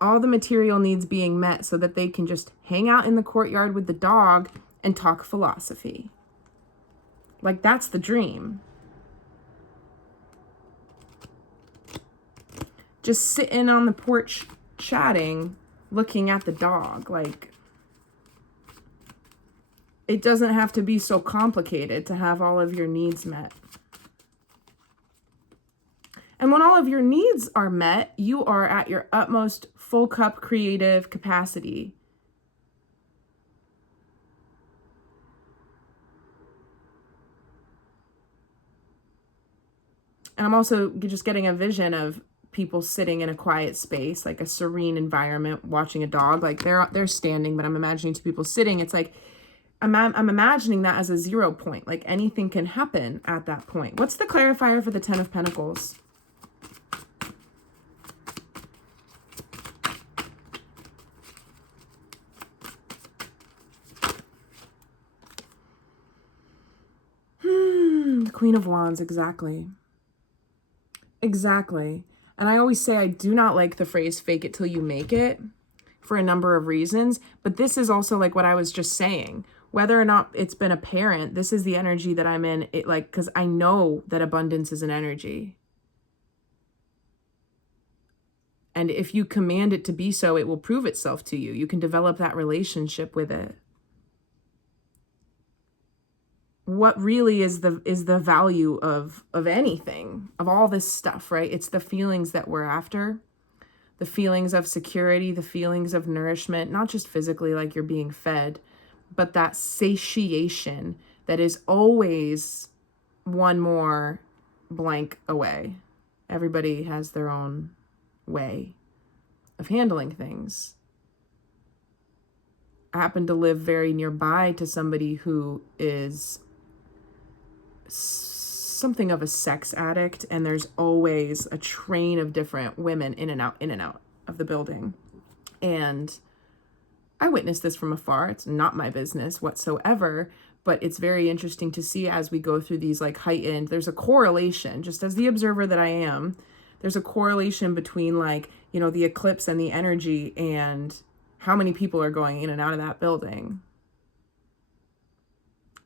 all the material needs being met so that they can just hang out in the courtyard with the dog and talk philosophy. Like, that's the dream. Just sitting on the porch chatting, looking at the dog. Like, it doesn't have to be so complicated to have all of your needs met. And when all of your needs are met, you are at your utmost full cup creative capacity. And I'm also just getting a vision of people sitting in a quiet space, like a serene environment, watching a dog. Like they're standing, but I'm imagining two people sitting. It's like, I'm imagining that as a 0 point. Like anything can happen at that point. What's the clarifier for the 10 of Pentacles? The Queen of Wands, exactly. Exactly. And I always say I do not like the phrase fake it till you make it for a number of reasons. But this is also like what I was just saying. Whether or not it's been apparent, this is the energy that I'm in. It like, because I know that abundance is an energy. And if you command it to be so, it will prove itself to you. You can develop that relationship with it. What really is the value of anything, of all this stuff, right? It's the feelings that we're after, the feelings of security, the feelings of nourishment, not just physically like you're being fed, but that satiation that is always one more blank away. Everybody has their own way of handling things. I happen to live very nearby to somebody who is something of a sex addict, and there's always a train of different women in and out of the building. And I witnessed this from afar. It's not my business whatsoever, but it's very interesting to see as we go through these like heightened, there's a correlation, just as the observer that I am, there's a correlation between like, you know, the eclipse and the energy and how many people are going in and out of that building.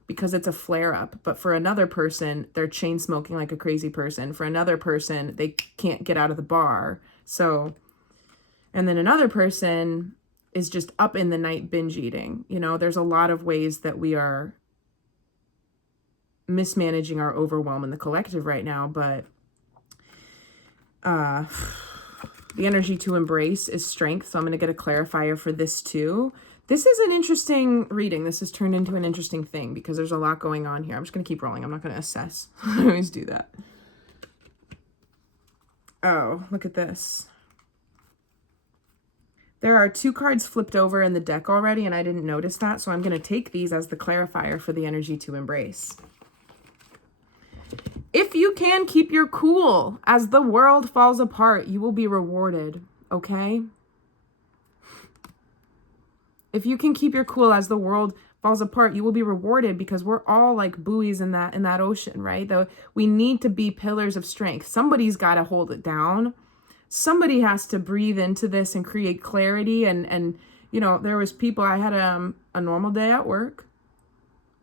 Because it's a flare up. But for another person, they're chain smoking like a crazy person. For another person, they can't get out of the bar. So, and then another person is just up in the night binge eating. You know, there's a lot of ways that we are mismanaging our overwhelm in the collective right now. But the energy to embrace is strength. So I'm going to get a clarifier for this too. This is an interesting reading. This has turned into an interesting thing because there's a lot going on here. I'm just going to keep rolling. I'm not going to assess. I always do that. Oh, look at this. There are 2 cards flipped over in the deck already, and I didn't notice that. So I'm going to take these as the clarifier for the energy to embrace. If you can keep your cool as the world falls apart, you will be rewarded, okay? If you can keep your cool as the world falls apart, you will be rewarded because we're all like buoys in that ocean, right? Though we need to be pillars of strength. Somebody's got to hold it down. Somebody has to breathe into this and create clarity. And you know, there was people, I had a normal day at work,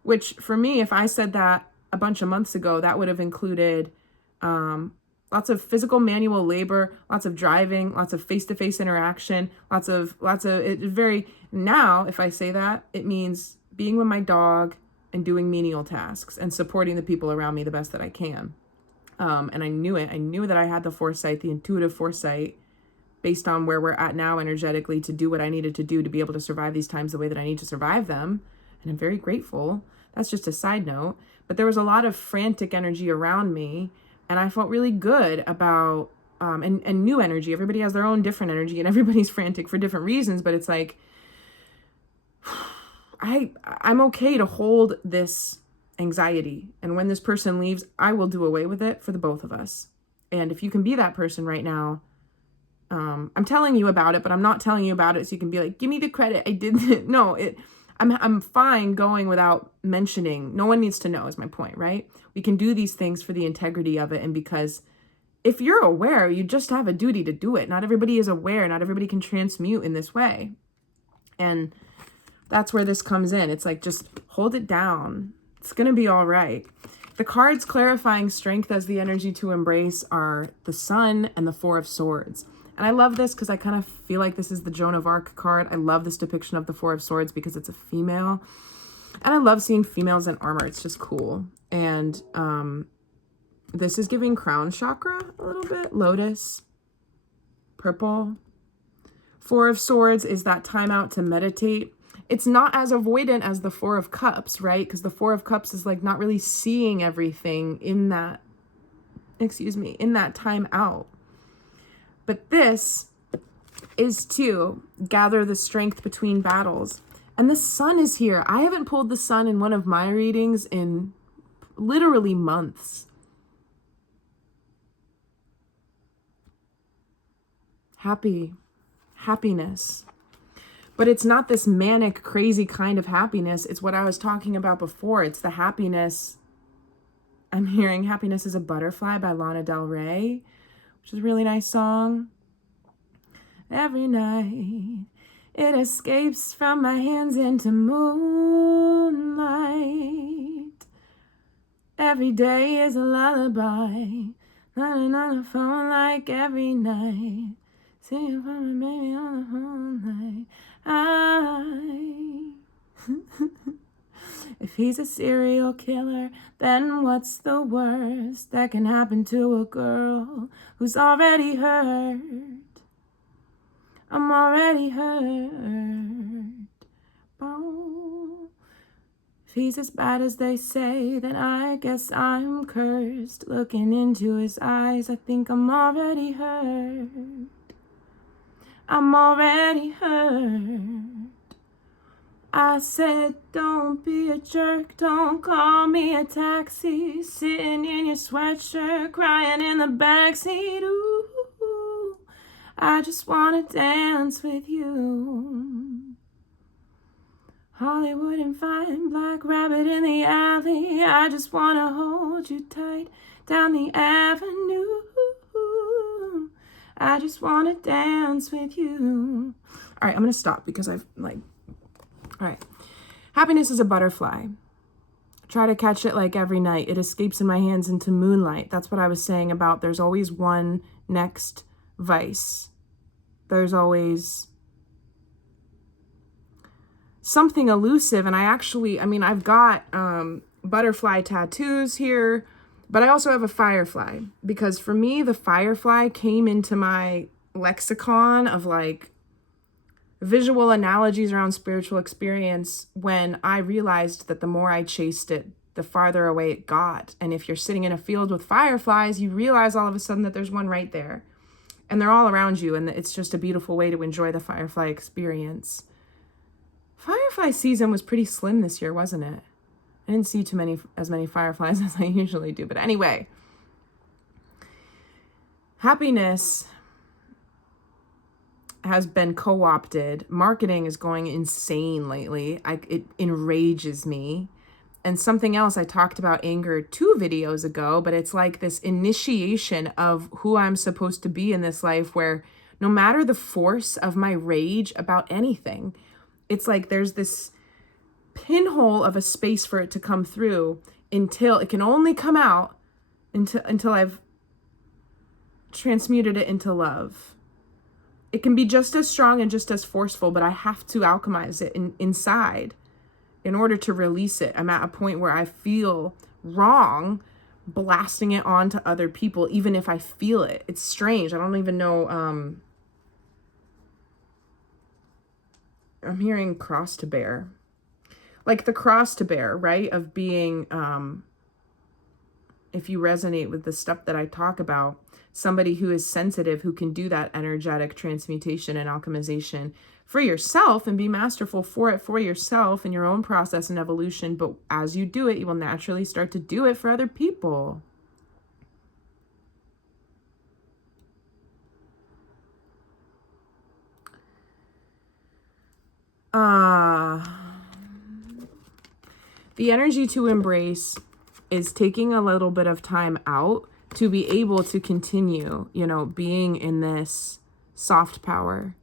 which for me, if I said that a bunch of months ago, that would have included lots of physical manual labor, lots of driving, lots of face-to-face interaction, lots of it very, now if I say that, it means being with my dog and doing menial tasks and supporting the people around me the best that I can. And I knew it. I knew that I had the foresight, the intuitive foresight, based on where we're at now energetically, to do what I needed to do to be able to survive these times the way that I need to survive them. And I'm very grateful. That's just a side note. But there was a lot of frantic energy around me, and I felt really good about, and new energy. Everybody has their own different energy, and everybody's frantic for different reasons, but it's like, I'm okay to hold this anxiety. And when this person leaves, I will do away with it for the both of us. And if you can be that person right now, I'm telling you about it, but I'm not telling you about it so you can be like, give me the credit. I did it. No, I'm fine going without mentioning. No one needs to know is my point, right? We can do these things for the integrity of it. And because if you're aware, you just have a duty to do it. Not everybody is aware. Not everybody can transmute in this way. And that's where this comes in. It's like, just hold it down. It's going to be all right. The cards clarifying strength as the energy to embrace are the Sun and the Four of Swords. And I love this because I kind of feel like this is the Joan of Arc card. I love this depiction of the Four of Swords because it's a female. And I love seeing females in armor. It's just cool. And this is giving crown chakra a little bit. Lotus. Purple. Four of Swords is that time out to meditate. It's not as avoidant as the Four of Cups, right? Because the Four of Cups is like not really seeing everything in that, in that time out. But this is to gather the strength between battles. And the Sun is here. I haven't pulled the Sun in one of my readings in literally months. Happiness. But it's not this manic, crazy kind of happiness. It's what I was talking about before. It's the happiness. I'm hearing Happiness is a Butterfly by Lana Del Rey, which is a really nice song. Every night it escapes from my hands into moonlight. Every day is a lullaby. Lying on the phone like every night. Singing for my baby on the phone night. If he's a serial killer, then what's the worst that can happen to a girl who's already hurt? I'm already hurt. Oh. If he's as bad as they say, then I guess I'm cursed. Looking into his eyes, I think I'm already hurt. I'm already hurt. I said, don't be a jerk, don't call me a taxi. Sitting in your sweatshirt, crying in the backseat. Ooh, I just wanna dance with you. Hollywood and fine, Black Rabbit in the alley. I just wanna hold you tight down the avenue. I just wanna dance with you. All right, I'm gonna stop because I've all right. Happiness is a butterfly. Try to catch it like every night. It escapes in my hands into moonlight. That's what I was saying about there's always one next vice. There's always something elusive. And I've got butterfly tattoos here, but I also have a firefly because for me, the firefly came into my lexicon of visual analogies around spiritual experience when I realized that the more I chased it, the farther away it got. And if you're sitting in a field with fireflies, you realize all of a sudden that there's one right there and they're all around you. And it's just a beautiful way to enjoy the firefly experience. Firefly season was pretty slim this year, wasn't it? I didn't see as many fireflies as I usually do. But anyway, happiness has been co-opted. Marketing is going insane lately. It enrages me. And something else, I talked about anger 2 videos ago, but it's like this initiation of who I'm supposed to be in this life where no matter the force of my rage about anything, it's like there's this pinhole of a space for it to come through until it can only come out until I've transmuted it into love. It can be just as strong and just as forceful, but I have to alchemize it inside in order to release it. I'm at a point where I feel wrong blasting it on to other people, even if I feel it. It's strange. I don't even know. I'm hearing cross to bear. Like the cross to bear, right? Of being, if you resonate with the stuff that I talk about, somebody who is sensitive, who can do that energetic transmutation and alchemization for yourself and be masterful for it for yourself in your own process and evolution. But as you do it, you will naturally start to do it for other people. The energy to embrace is taking a little bit of time out to be able to continue, you know, being in this soft power,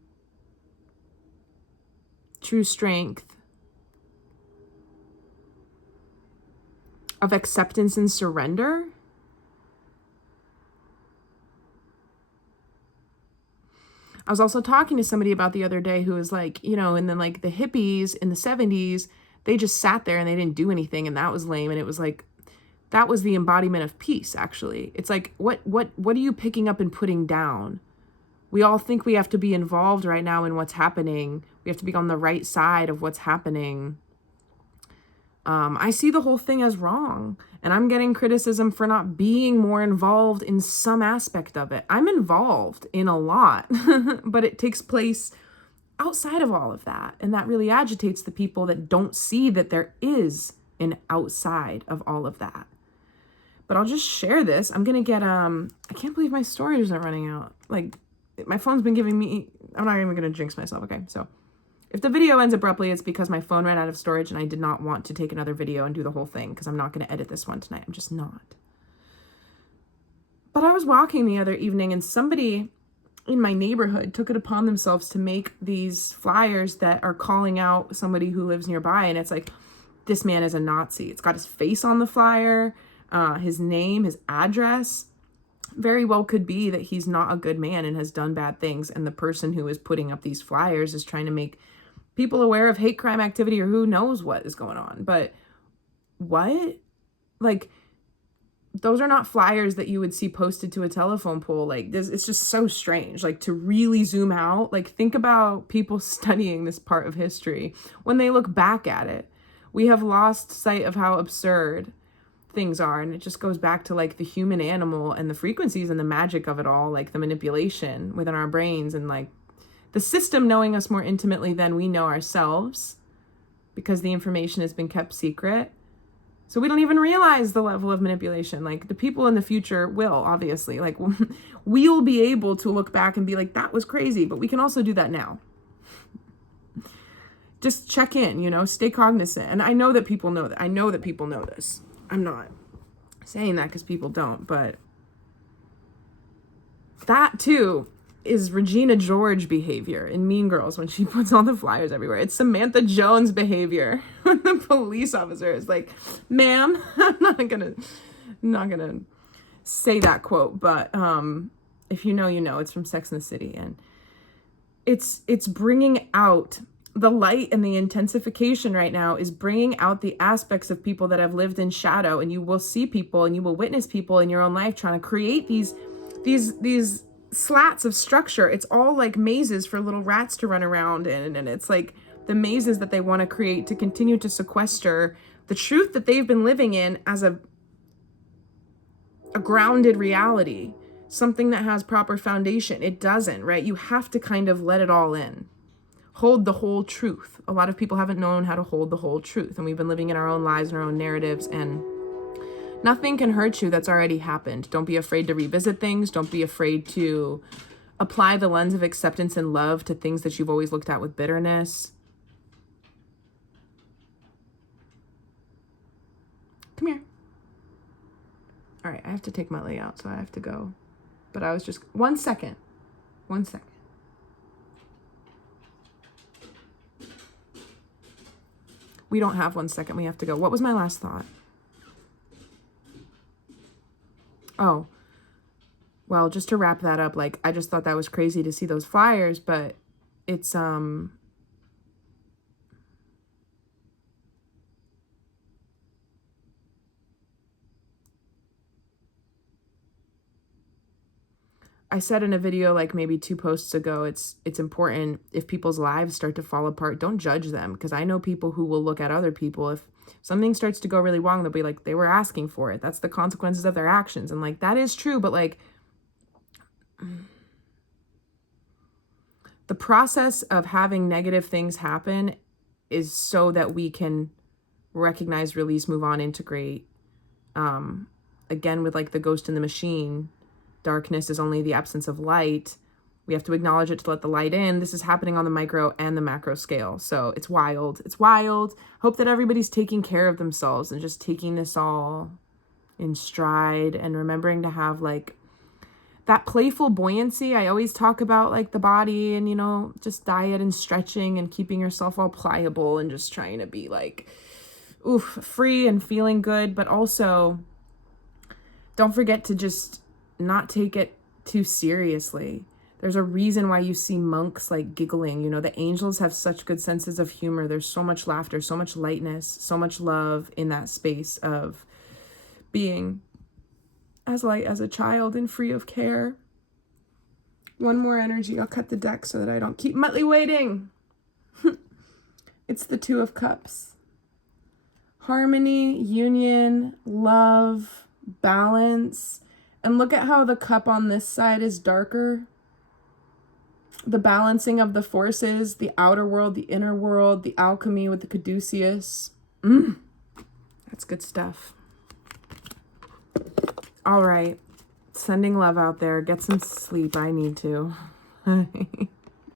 true strength of acceptance and surrender. I was also talking to somebody about the other day who was like, you know, and then like the hippies in the 70s, they just sat there and they didn't do anything, and that was lame. And it was like, that was the embodiment of peace, actually. It's like, what are you picking up and putting down? We all think we have to be involved right now in what's happening. We have to be on the right side of what's happening. I see the whole thing as wrong, and I'm getting criticism for not being more involved in some aspect of it. I'm involved in a lot, but it takes place outside of all of that, and that really agitates the people that don't see that there is an outside of all of that. But I'll just share this. I'm gonna get I can't believe my storage isn't running out. Like, my phone's been giving me, I'm not even gonna jinx myself. Okay, so if the video ends abruptly, it's because my phone ran out of storage and I did not want to take another video and do the whole thing, because I'm not going to edit this one tonight. I'm just not. But I was walking the other evening and somebody in my neighborhood took it upon themselves to make these flyers that are calling out somebody who lives nearby. And it's like, this man is a Nazi. It's got his face on the flyer, his name, his address. Very well could be that he's not a good man and has done bad things. And the person who is putting up these flyers is trying to make people aware of hate crime activity or who knows what is going on. But what? Like, those are not flyers that you would see posted to a telephone pole. Like, this, it's just so strange. Like, to really zoom out, like, think about people studying this part of history. When they look back at it, we have lost sight of how absurd things are. And it just goes back to like the human animal and the frequencies and the magic of it all, like the manipulation within our brains and like the system knowing us more intimately than we know ourselves, because the information has been kept secret. So we don't even realize the level of manipulation. Like, the people in the future will, obviously, like, we'll be able to look back and be like, that was crazy, but we can also do that now. Just check in, you know, stay cognizant. And I know that people know that. I know that people know this. I'm not saying that because people don't, but that too is Regina George behavior in Mean Girls when she puts all the flyers everywhere. It's Samantha Jones behavior when the police officer is like, ma'am, I'm not gonna say that quote, but if you know, you know. It's from Sex and the City, and it's bringing out the light, and the intensification right now is bringing out the aspects of people that have lived in shadow. And you will see people and you will witness people in your own life trying to create these slats of structure. It's all like mazes for little rats to run around in. And it's like the mazes that they want to create to continue to sequester the truth that they've been living in as a grounded reality, something that has proper foundation. It doesn't, right? You have to kind of let it all in. Hold the whole truth. A lot of people haven't known how to hold the whole truth, and we've been living in our own lives and our own narratives, and nothing can hurt you that's already happened. Don't be afraid to revisit things. Don't be afraid to apply the lens of acceptance and love to things that you've always looked at with bitterness. Come here. All right, I have to take my layout, so I have to go. But I was just, 1 second. 1 second. We don't have 1 second. We have to go. What was my last thought? Oh, well, just to wrap that up, like, I just thought that was crazy to see those flyers, but it's, I said in a video like maybe 2 posts ago, it's important if people's lives start to fall apart, don't judge them. Because I know people who will look at other people. If something starts to go really wrong, they'll be like, they were asking for it. That's the consequences of their actions. And like, that is true. But like, the process of having negative things happen is so that we can recognize, release, move on, integrate. Again, with like the ghost in the machine, darkness is only the absence of light. We have to acknowledge it to let the light in. This is happening on the micro and the macro scale. So it's wild. It's wild. Hope that everybody's taking care of themselves and just taking this all in stride and remembering to have like that playful buoyancy. I always talk about like the body and, you know, just diet and stretching and keeping yourself all pliable and just trying to be like, oof, free and feeling good. But also don't forget to just not take it too seriously. There's a reason why you see monks like giggling. You know, the angels have such good senses of humor. There's so much laughter, so much lightness, so much love in that space of being as light as a child and free of care. One more energy. I'll cut the deck so that I don't keep Muttley waiting. It's the Two of Cups. Harmony, union, love, balance. And look at how the cup on this side is darker. The balancing of the forces, the outer world, the inner world, the alchemy with the caduceus. That's good stuff. All right. Sending love out there. Get some sleep. I need to.